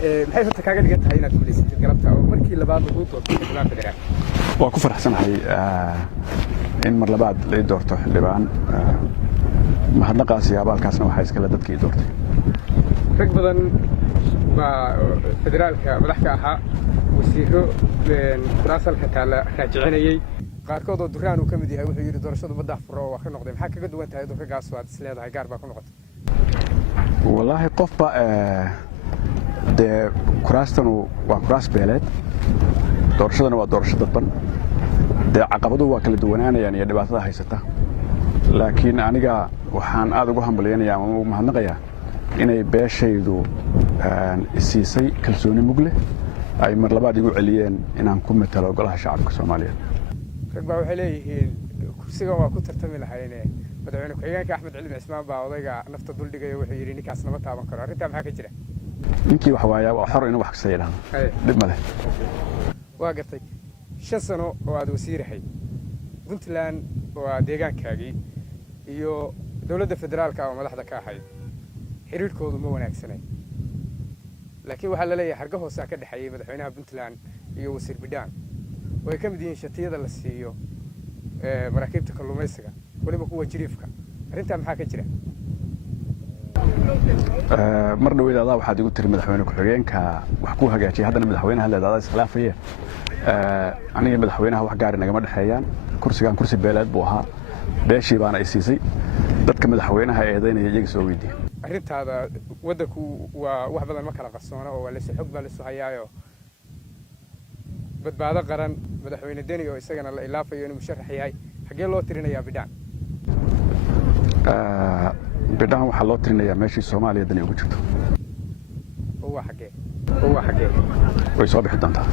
maxay horta kaaga dhigan tahay inaad guulaysatid galabta oo markii labaad lagu doortay xildhibaan federaal? waa ku faraxsanahay in mar labaad la doorto xildhibaan. mahadnaqaas iyo abaalkaasna waxaa iskale dadkii doortay. rag badan baa federaalka madaxka ahaa wasiiro kuraasalka taala raajicinayay qaarkood oo duraan uu ka mid yahay wuxuu yidhi doorashadu ma daahfuro waa ka noqday. maxaa kaga duwan tahay raggaas oo aad is leedahay gaar baa ku noqotay? wallaahi qofba dee kuraastanu waa kuraas beeleed, doorashadana waa doorasho dadban. dee caqabaduhu waa kala duwanaanayaan iyo dhibaatada haysata, laakiin aniga waxaan aad ugu hambalyaynayaa ama ugu mahadnaqayaa inay beeshaydu isiisay kalsooni mug leh, ay mar labaad igu celiyeen inaan ku matalo golaha shacabka Soomaaliyeed. rag baa waxay leeyihiin kursiga waa ku tartami lahayne madaxweyne ku-xigeenka Axmed Cilmi Cismaan baa odayga nafta dul dhigay wuxuu yidhi ninkaas nama taaban karo. arrintaa maxaa ka jira? ninkii wax waayaa waa xor inuu wax kasta yidhaahdo, dhib ma leh. waa gartay 5 sano oo aad wasiirahay Puntland waa deegaankaagii iyo dawladda federaalka oo madaxda ka ahayd xiriirkoodu ma wanaagsanay, laakiin waxaa la leeyahay harga hoose ka dhaxeeyay madaxweynaha Puntland iyo wasiir bidhaan oo ay ka mid yihiin shatiyada la siiyo maraakiibta kalluumaysiga waliba kuwa jiriifka. arrintaa maxaa ka jira? mar dhaweyd adaa waxaad igu tiri madaxweyne ku-xigeenka wax ku hagaajiyay, haddana madaxweynaha leedaada iskhilaafaya. aniga madaxweynaha wax gaari nagama dhexeeyaan. kursigan kursi beeleed buu ahaa, beeshii baana ay siisay. dadka madaxweynaha eedaynaya iyaga soo weydiiya. arrintaada waddanku waa wax badan ma kala qarsoona oo waa la xog baa la soo hayaayo badbaado qaran madaxweyne Deni oo isagana la ilaafayo inuu musharax yahay. xagee loo tirinayaa bidhaan? bidhaan waxaa loo tirinayaa meeshii Soomaaliya Deni ugu jirto. oo waa xagee? way soo bixi doontaa.